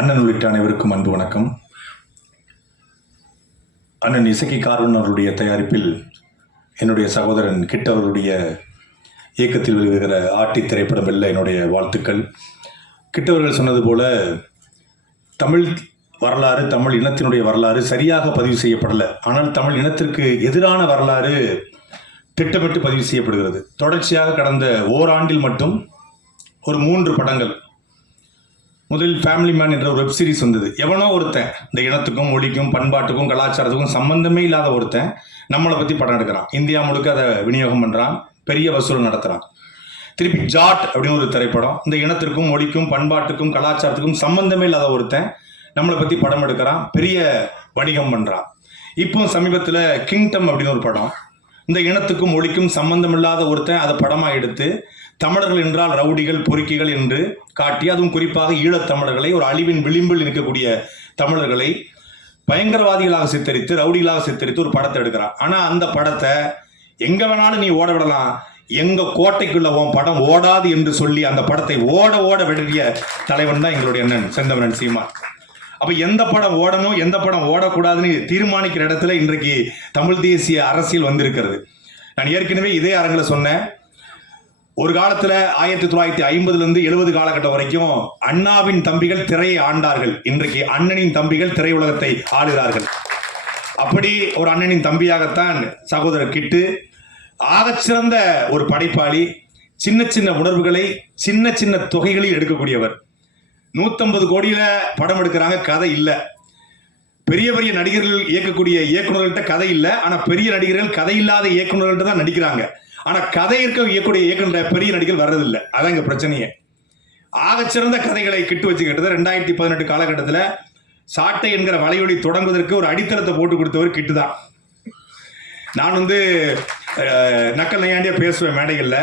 அண்ணன் உள்ளிட்ட அனைவருக்கும் அன்பு வணக்கம். அண்ணன் இசக்கி கார்வன் அவருடைய தயாரிப்பில் என்னுடைய சகோதரன் கிட் அவருடைய இயக்கத்தில் வெளிவருகிற ஆட்டி திரைப்படம் வெல்ல என்னுடைய வாழ்த்துக்கள். கிட்டவர்கள் சொன்னது போல தமிழ் வரலாறு, தமிழ் இனத்தினுடைய வரலாறு சரியாக பதிவு செய்யப்படலை. ஆனால் தமிழ் இனத்திற்கு எதிரான வரலாறு திட்டமிட்டு பதிவு செய்யப்படுகிறது. தொடர்ச்சியாக கடந்த ஓராண்டில் மட்டும் ஒரு 3 படங்கள். முதலில் ஃபேமிலி மேன் என்ற ஒரு வெப் சீரிஸ் வந்தது. எவனோ ஒருத்தன் இந்த இனத்துக்கும் மொழிக்கும் பண்பாட்டுக்கும் கலாச்சாரத்துக்கும் சம்பந்தமே இல்லாத ஒருத்தன் நம்மளை பற்றி படம் எடுக்கிறான். இந்தியா முழுக்க அதை விநியோகம் பண்ணுறான், பெரிய வசூல் நடத்துகிறான். திருப்பி ஜாட் அப்படின்னு ஒரு திரைப்படம், இந்த இனத்திற்கும் மொழிக்கும் பண்பாட்டுக்கும் கலாச்சாரத்துக்கும் சம்பந்தமே இல்லாத ஒருத்தன் நம்மளை பற்றி படம் எடுக்கிறான், பெரிய வணிகம் பண்ணுறான். இப்போ சமீபத்தில் கிங்டம் அப்படின்னு ஒரு படம், இந்த இனத்துக்கும் மொழிக்கும் சம்பந்தம் இல்லாத ஒருத்தன் அதை படமாக எடுத்து தமிழர்கள் என்றால் ரவுடிகள் பொறுக்கிகள் என்று காட்டி, அதுவும் குறிப்பாக ஈழத்தமிழர்களை, ஒரு அழிவின் விளிம்பில் இருக்கக்கூடிய தமிழர்களை பயங்கரவாதிகளாக சித்தரித்து, ரவுடிகளாக சித்தரித்து ஒரு படத்தை எடுக்கிறான். ஆனால் அந்த படத்தை எங்கே வேணாலும் நீ ஓட விடலாம், எங்கள் கோட்டைக்குள்ள உன் படம் ஓடாது என்று சொல்லி அந்த படத்தை ஓட ஓட விடறிய தலைவன் தான் எங்களுடைய அண்ணன் செந்தமனன் சீமான். அப்போ எந்த படம் ஓடணும், எந்த படம் ஓடக்கூடாதுன்னு தீர்மானிக்கிற இடத்துல இன்றைக்கு தமிழ் தேசிய அரசியல் வந்திருக்கிறது. நான் ஏற்கனவே இதே அரங்கில் சொன்னேன். ஒரு காலத்தில் 1950 70 காலகட்டம் வரைக்கும் அண்ணாவின் தம்பிகள் திரையை ஆண்டார்கள். இன்றைக்கு அண்ணனின் தம்பிகள் திரையுலகத்தை ஆளுகிறார்கள். அப்படி ஒரு அண்ணனின் தம்பியாகத்தான் சகோதரர் கிட்டு ஆகச்சிறந்த ஒரு படைப்பாளி. சின்ன சின்ன உணர்வுகளை சின்ன சின்ன தொகைகளில் எடுக்கக்கூடியவர். 150 கோடியில படம் எடுக்கிறாங்க, கதை இல்லை. பெரிய பெரிய நடிகர்கள் இயக்கக்கூடிய இயக்குநர்கள்ட்ட கதை இல்லை. ஆனால் பெரிய நடிகர்கள் கதை இல்லாத இயக்குநர்கள்ட்ட தான் நடிக்கிறாங்க. ஆனால் கதை இருக்க இயக்கூடிய இயக்குனர் பெரிய நடிகர்கள் வர்றதில்லை. அதான் இங்கே பிரச்சனையே. ஆகச்சிறந்த கதைகளை கிட்டு வச்சுக்கிட்டது. 2018 காலகட்டத்தில் சாட்டை என்கிற வலையொலி தொடங்குவதற்கு ஒரு அடித்தளத்தை போட்டு கொடுத்தவர் கிட்டு தான். நான் நக்கல் நையாண்டியா பேசுவேன் மேடைகளில்.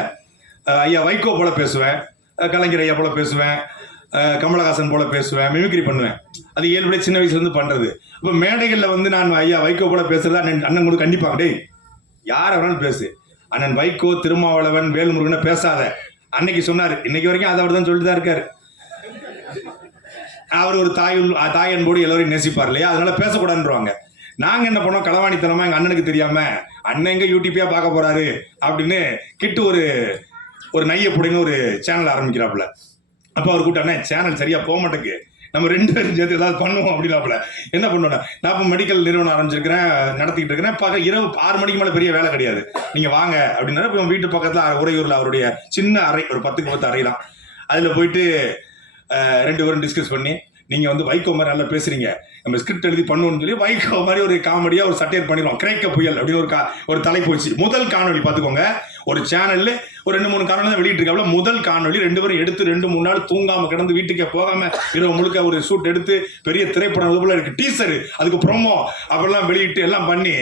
ஐயா வைகோ போல பேசுவேன், கலைஞர் ஐயா போல பேசுவேன், கமலஹாசன் போல பேசுவேன், மிமிக்ரி பண்ணுவேன். அது இயல்புடைய சின்ன வயசுலேருந்து பண்ணுறது. இப்போ மேடைகளில் நான் ஐயா வைகோ போல பேசுறதா அண்ணன் கூட கண்டிப்பாங்க, டேய் யாரை வேணாலும் பேசு, அண்ணன் வைகோ, திருமாவளவன், வேல்முருகனை பேசாத அன்னைக்கு சொன்னார். இன்னைக்கு வரைக்கும் அதை அவர் தான் சொல்லிட்டு தான் இருக்காரு. அவர் ஒரு தாய் அன்போடு எல்லோரையும் நேசிப்பார் இல்லையா, அதனால பேசக்கூடாதுன்றாங்க. நாங்கள் என்ன பண்ணோம், களவாணித்தனமா எங்கள் அண்ணனுக்கு தெரியாம அண்ணன் எங்க யூடியூப்பியா பார்க்க போறாரு அப்படின்னு கிட்டு ஒரு நைய புடின்னு ஒரு சேனல் ஆரம்பிக்கிறாப்புல. அப்போ அவர் கூட்ட அண்ணன் சேனல் சரியா போக மாட்டேங்குது, நம்ம 2 பேரும் சேர்த்து ஏதாவது பண்ணுவோம் அப்படின்னாப்புல. என்ன பண்ணுவோம், நான் இப்போ மெடிக்கல் நிறுவனம் ஆரம்பிச்சிருக்கிறேன், நடத்திக்கிட்டு இருக்கிறேன். இரவு 6 மணிக்கு மேலே பெரிய வேலை கிடையாது, நீங்கள் வாங்க அப்படின்னா. இப்போ வீட்டு பக்கத்தில் உறையூரில் அவருடைய சின்ன அறை, ஒரு 10க்கு 10 அறை தான். அதில் போயிட்டு 2 பேரும் டிஸ்கஸ் பண்ணி, நீங்கள் வைகோ மாதிரி நல்லா பேசுறீங்க, நம்ம ஸ்கிரிப்ட் எழுதி பண்ணுவோம்னு சொல்லி வைகோ மாதிரி ஒரு காமெடியாக ஒரு சட்டையர் பண்ணிடுவோம். கிரேக்க புயல் அப்படின்னு ஒரு தலைப்பு வச்சு முதல் காணொலி பார்த்துக்கோங்க. ஒரு சேனல்ல ஒரு 2-3 காணொலி தான் வெளியிட்டிருக்காப்புல. முதல் காணொலி 2 பேரும் எடுத்து 2-3 நாள் தூங்காம கிடந்து வீட்டுக்கே போகாம இரவு முழுக்க ஒரு ஷூட் எடுத்து பெரிய திரைப்படம் இது போல இருக்கு, டீசர், அதுக்கு ப்ரோமோ அப்படிலாம் வெளியிட்டு எல்லாம் பண்ணி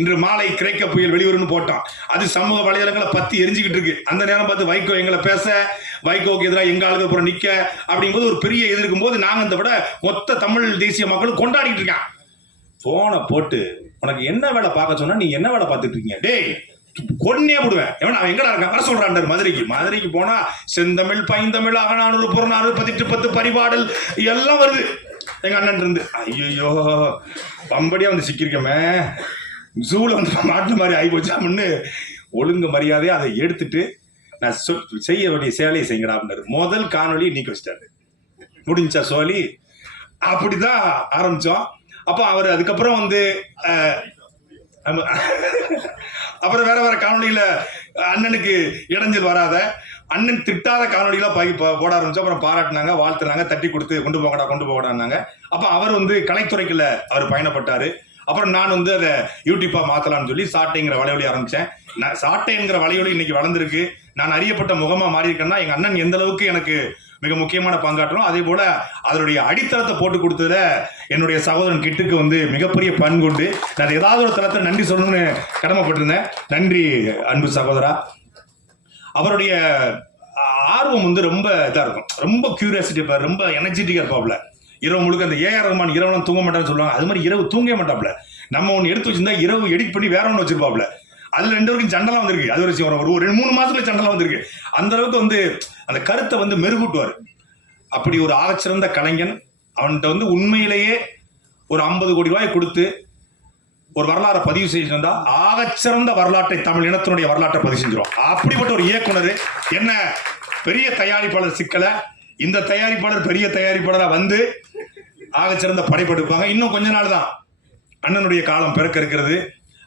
இன்று மாலை கிரேக்க புயல் வெளிவரும்னு போட்டோம். அது சமூக வலைதளங்களை பத்தி எரிஞ்சுக்கிட்டு இருக்கு. அந்த நேரம் பார்த்து வைகோ எங்களை பேச, வைகோக்கு எதிராக எங்க ஆளுக்கு அப்புறம் நிக்க அப்படிங்கும்போது ஒரு பெரிய எதிர்க்கும் போது நாங்கள் இந்த விட மொத்த தமிழ் தேசிய மக்களும் கொண்டாடிட்டு இருக்கான். போனை போட்டு உனக்கு என்ன வேலை பார்க்க சொன்னா நீ என்ன வேலை பார்த்துட்டு இருக்கீங்க, டேய் கொன்னே போடுவேன், அவன் எங்கடா இருக்கான் வர சொல்றான். மதுரைக்கு போனா செந்தமிழ், பைந்தமிழ், அகநானூறு, புறநானூறு, 18 பரிபாடல் எல்லாம் வருது எங்க அண்ணன் இருந்து. ஐயோ பம்படியா சிக்கிருக்கமே, ஜூல மாட்டு மாதிரி ஆகி போச்சு அப்படின்னு ஒழுங்கு மரியாதையா அதை எடுத்துட்டு நான் செய்ய வேண்டிய சேலையை செய்யடா அப்படின்னாரு. முதல் காணொலி நீக்கி வச்சிட்டாரு. முடிஞ்சா சோழி அப்படிதான் ஆரம்பிச்சோம். அப்போ அவர் அதுக்கப்புறம் அப்புறம் வேற காணொலியில அண்ணனுக்கு இடைஞ்சல் வராத, அண்ணன் திட்டாத காணொலியெல்லாம் போட ஆரம்பிச்சோம். அப்புறம் பாராட்டினாங்க, வாழ்த்துனாங்க, தட்டி கொடுத்து கொண்டு போகடான்னாங்க. அப்போ அவர் கலைத்துறைக்குள்ள அவர் பயணப்பட்டாரு. அப்புறம் நான் அதை யூடியூப்பா மாத்தலாம்னு சொல்லி சாட்டைங்கிற வலையொலி ஆரம்பிச்சேன். சாட்டைங்கிற வலையொலி இன்னைக்கு வளர்ந்துருக்கு. நான் அறியப்பட்ட முகமா மாறி இருக்கேன்னா எங்க அண்ணன் எந்த அளவுக்கு எனக்கு மிக முக்கியமான பங்காற்றணும். அதே போல அதனுடைய அடித்தளத்தை போட்டு கொடுத்ததுல என்னுடைய சகோதரன் கிட்டுக்கு மிகப்பெரிய பண்புண்டு. நான் ஏதாவது ஒரு தளத்தை நன்றி சொல்லணும்னு கடமைப்பட்டிருந்தேன். நன்றி அன்பு சகோதரா. அவருடைய ஆர்வம் ரொம்ப இதா இருக்கும், ரொம்ப கியூரியாசிட்டி இருப்பார், ரொம்ப எனர்ஜெட்டிக்கா இருப்பாப்ல. இரவு முழுக்க அந்த ஏஆர் ரஹ்மான் இரவுலாம் தூங்க மாட்டான்னு சொல்லுவாங்க, அது மாதிரி இரவு தூங்க மாட்டாப்ல. நம்ம ஒன்று எடுத்து வச்சிருந்தா இரவு எடிட் பண்ணி வேற ஒன்று வச்சிருப்பாப்ல. அதுல 2 பேருக்கும் சண்டெல்லாம் வந்திருக்கு. அது ஒரு 2-3 மாசத்துல சண்டெல்லாம் வந்திருக்கு. அந்த அளவுக்கு அந்த கருத்தை மெருகூட்டுவார். அப்படி ஒரு ஆகச்சிறந்த கலைஞன். அவன்கிட்ட வந்து உண்மையிலேயே ஒரு 50 கோடி ரூபாய் கொடுத்து ஒரு வரலாறை பதிவு செஞ்சிருந்தா ஆகச்சிறந்த வரலாற்றை தமிழ் இனத்தினுடைய வரலாற்றை பதிவு செஞ்சிடும். அப்படிப்பட்ட ஒரு இயக்குனர் என்ன பெரிய தயாரிப்பாளர் சிக்கலை இந்த தயாரிப்பாளர் பெரிய தயாரிப்பாளராக வந்து ஆகச்சிறந்த படைப்பெடுப்பாங்க. இன்னும் கொஞ்ச நாள் தான் அண்ணனுடைய காலம் பிறக்க இருக்கிறது.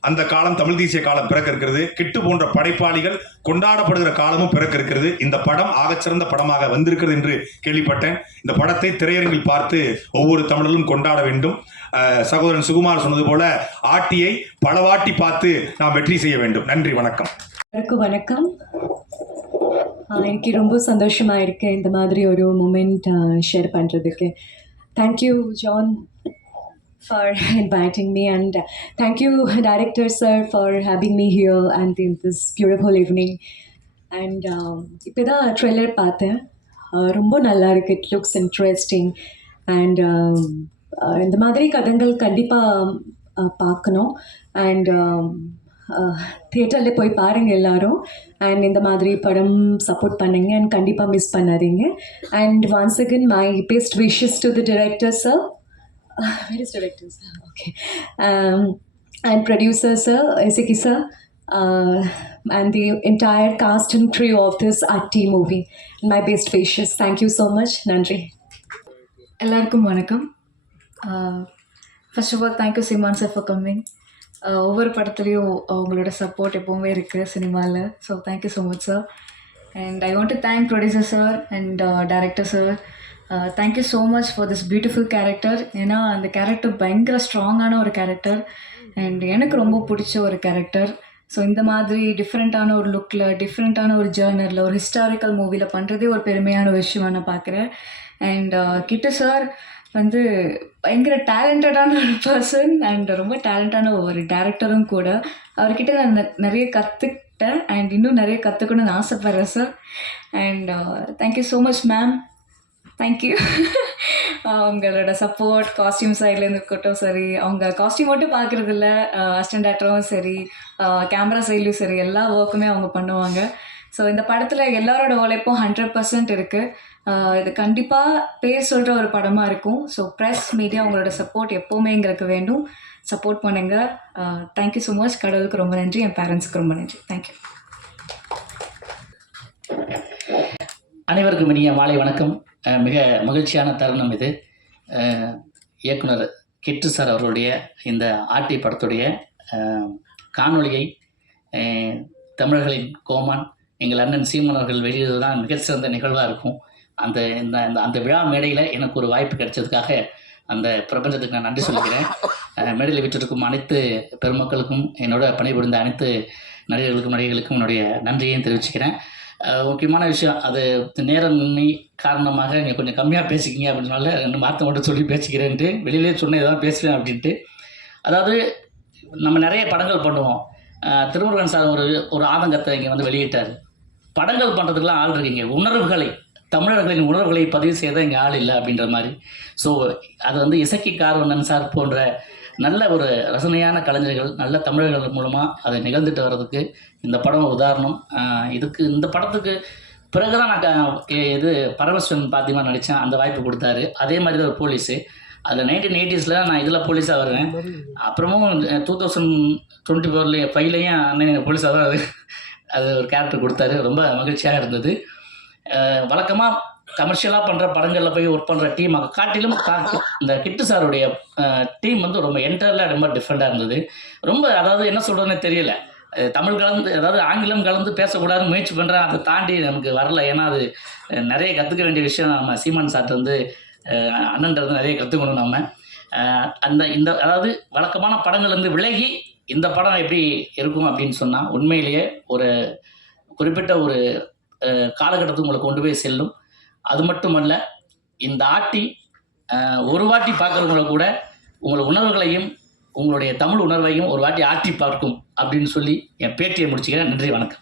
அந்த காலம் தமிழ் தேசிய காலம் பிறக்க இருக்கிறது. கிட்டு போன்ற படைப்பாளிகள் கொண்டாடப்படுகிற காலமும் பிறக்க இருக்கிறது. இந்த படம் ஆகச்சிறந்த படமாக வந்திருக்கிறது என்று கேள்விப்பட்டேன். இந்த படத்தை திரையரங்கில் பார்த்து ஒவ்வொரு தமிழர்களும் கொண்டாட வேண்டும். சகோதரன் சுகுமார் சொன்னது போல ஆட்டியை பலவாட்டி பார்த்து நாம் வெற்றி செய்ய வேண்டும். நன்றி, வணக்கம். வணக்கம். எனக்கு ரொம்ப சந்தோஷமா இருக்கு இந்த மாதிரி ஒரு மூமெண்ட் ஷேர் பண்ணுறதுக்கு. Thank you John for inviting me, and thank you director sir for having me here and in this beautiful evening. And இப்போதா ட்ரெய்லர் பார்த்தேன், ரொம்ப நல்லா இருக்கு. It looks interesting. அண்ட் இந்த மாதிரி கதைகள் கண்டிப்பாக பார்க்கணும். அண்ட் தியேட்டரில் போய் பாருங்கள் எல்லாரும். அண்ட் இந்த மாதிரி படம் சப்போர்ட் பண்ணுங்க அண்ட் கண்டிப்பாக மிஸ் பண்ணாதீங்க. And once again my best wishes to the director sir. Where is director sir? Okay. And producer sir, Isiki sir, and the entire cast and crew of this Atti movie. My best wishes. Thank you so much. Nandri. எல்லாருக்கும் வணக்கம். First of all thank you Seeman sir for coming. ஒவ்வொரு படத்துலேயும் உங்களோட support எப்போவுமே இருக்குது சினிமாவில். So thank you so much sir. And I want to thank producer sir and director sir. Thank you so much for this beautiful character. ஏன்னா அந்த கேரக்டர் பயங்கர ஸ்ட்ராங்கான ஒரு கேரக்டர் அண்ட் எனக்கு ரொம்ப பிடிச்ச ஒரு கேரக்டர். ஸோ இந்த மாதிரி டிஃப்ரெண்ட்டான ஒரு லுக்கில், டிஃப்ரெண்ட்டான ஒரு ஜேர்னரில், ஒரு ஹிஸ்டாரிக்கல் மூவியில் பண்ணுறதே ஒரு பெருமையான விஷயமாக நான் பார்க்குறேன். அண்ட் கிட்டு சார் வந்து பயங்கர டேலண்டடான ஒரு பர்சன் அண்ட் ரொம்ப டேலண்டான ஒரு டேரக்டரும் கூட. அவர்கிட்ட நான் நிறைய கற்றுக்கிட்டேன் அண்ட் இன்னும் நிறைய கற்றுக்கணும்னு ஆசைப்பட்றேன் sir. And thank you so much ma'am. Thank you. அவங்களோட சப்போர்ட் காஸ்டியூம் சைட்லேருந்து இருக்கட்டும் சரி, அவங்க காஸ்டியூம் மட்டும் பார்க்குறதில்ல, அசிஸ்டன்ட் டேரக்டரும் சரி, கேமரா சைட்லேயும் சரி, எல்லா ஒர்க்குமே அவங்க பண்ணுவாங்க. ஸோ இந்த படத்தில் எல்லாரோட உழைப்பும் 100% இருக்குது. இது கண்டிப்பாக பேர் சொல்கிற ஒரு படமாக இருக்கும். ஸோ ப்ரெஸ் மீடியா உங்களோட சப்போர்ட் எப்போவுமே எங்களுக்கு வேண்டும். சப்போர்ட் பண்ணுங்கள். Thank you so much. கடவுளுக்கு ரொம்ப நன்றி, என் பேரண்ட்ஸுக்கு ரொம்ப நன்றி. தேங்க்யூ. அனைவருக்கும் இனிய மாலை வணக்கம். மிக மகிழ்ச்சியான தருணம் இது. இயக்குனர் கிட்டு சார் அவர்களுடைய இந்த ஆட்டி படத்துடைய காணொளியை தமிழர்களின் கோமான் எங்கள் அண்ணன் சீமன் அவர்கள் வெளியிடுவது தான் மிகச்சிறந்த நிகழ்வாக இருக்கும். அந்த இந்த அந்த விழா மேடையில் எனக்கு ஒரு வாய்ப்பு கிடைச்சதுக்காக அந்த பிரபஞ்சத்துக்கு நான் நன்றி சொல்லிக்கிறேன். மேடையில் விட்டிருக்கும் அனைத்து பெருமக்களுக்கும், என்னோட பணிபுரிந்த அனைத்து நடிகர்களுக்கும் என்னுடைய நன்றியையும் தெரிவிச்சுக்கிறேன். முக்கியமான விஷயம், அது நேரமின்மை காரணமாக நீங்கள் கொஞ்சம் கம்மியாக பேசிக்கிங்க அப்படின்னால 2 வார்த்தை மட்டும் சொல்லி பேசிக்கிறேன்ட்டு வெளியிலே சொன்னேன், எதாவது பேசுவேன் அப்படின்ட்டு. அதாவது நம்ம நிறைய படங்கள் பண்ணுவோம். திருமுருகன் சார் ஒரு ஆதங்கத்தை இங்கே வந்து வெளியிட்டார். படங்கள் பண்ணுறதுக்கெலாம் ஆள் இருக்கீங்க, உணர்வுகளை, தமிழர்களின் உணர்வுகளை பதிவு செய்த இங்கே ஆள் இல்லை அப்படின்ற மாதிரி. ஸோ அது வந்து இசக்கி கார்வண்ணன் சார் போன்ற நல்ல ஒரு ரசனையான கலைஞர்கள், நல்ல தமிழர்கள் மூலமாக அதை நிகழ்ந்துட்டு வர்றதுக்கு இந்த படம் உதாரணம். இந்த படத்துக்கு பிறகு தான் நான் இது பரமேஸ்வரன் பாத்தியமாக நடித்தேன். அந்த வாய்ப்பு கொடுத்தாரு. அதே மாதிரி தான் ஒரு போலீஸு. அதில் 1980s நான் இதில் போலீஸாக வருவேன். அப்புறமும் 2024 அண்ணன் போலீஸாக தான் அது ஒரு கேரக்டர் கொடுத்தாரு. ரொம்ப மகிழ்ச்சியாக இருந்தது. வழக்கமாக கமர்ஷியலாக பண்ணுற படங்களில் போய் ஒர்க் பண்ணுற டீம் காட்டிலும் இந்த கிட்டு சாருடைய டீம் வந்து ரொம்ப என்டர்ல ரொம்ப டிஃப்ரெண்ட்டாக இருந்தது. ரொம்ப அதாவது என்ன சொல்கிறதுன்னு தெரியல. தமிழ் கலந்து, அதாவது ஆங்கிலம் கலந்து பேசக்கூடாதுன்னு முயற்சி பண்ணுறேன். அதை தாண்டி நமக்கு வரல. ஏன்னா அது நிறைய கற்றுக்க வேண்டிய விஷயம். நம்ம சீமான் சார்ட்டு வந்து அண்ணன்றது நிறைய கற்றுக்கணும் நம்ம. அதாவது வழக்கமான படங்கள்லேருந்து விலகி இந்த படம் எப்படி இருக்கும் அப்படின்னு சொன்னால் உண்மையிலேயே ஒரு குறிப்பிட்ட ஒரு காலகட்டத்துக்கு உங்களை கொண்டு போய் செல்லும். அது மட்டுமல்ல, இந்த ஆட்டி ஒரு வாட்டி பார்க்குறவங்கள கூட உங்கள் உணர்வுகளையும் உங்களுடைய தமிழ் உணர்வையும் ஒரு வாட்டி ஆட்டி பார்க்கும் அப்படின்னு சொல்லி என் பேட்டியை முடிச்சுக்கிறேன். நன்றி, வணக்கம்.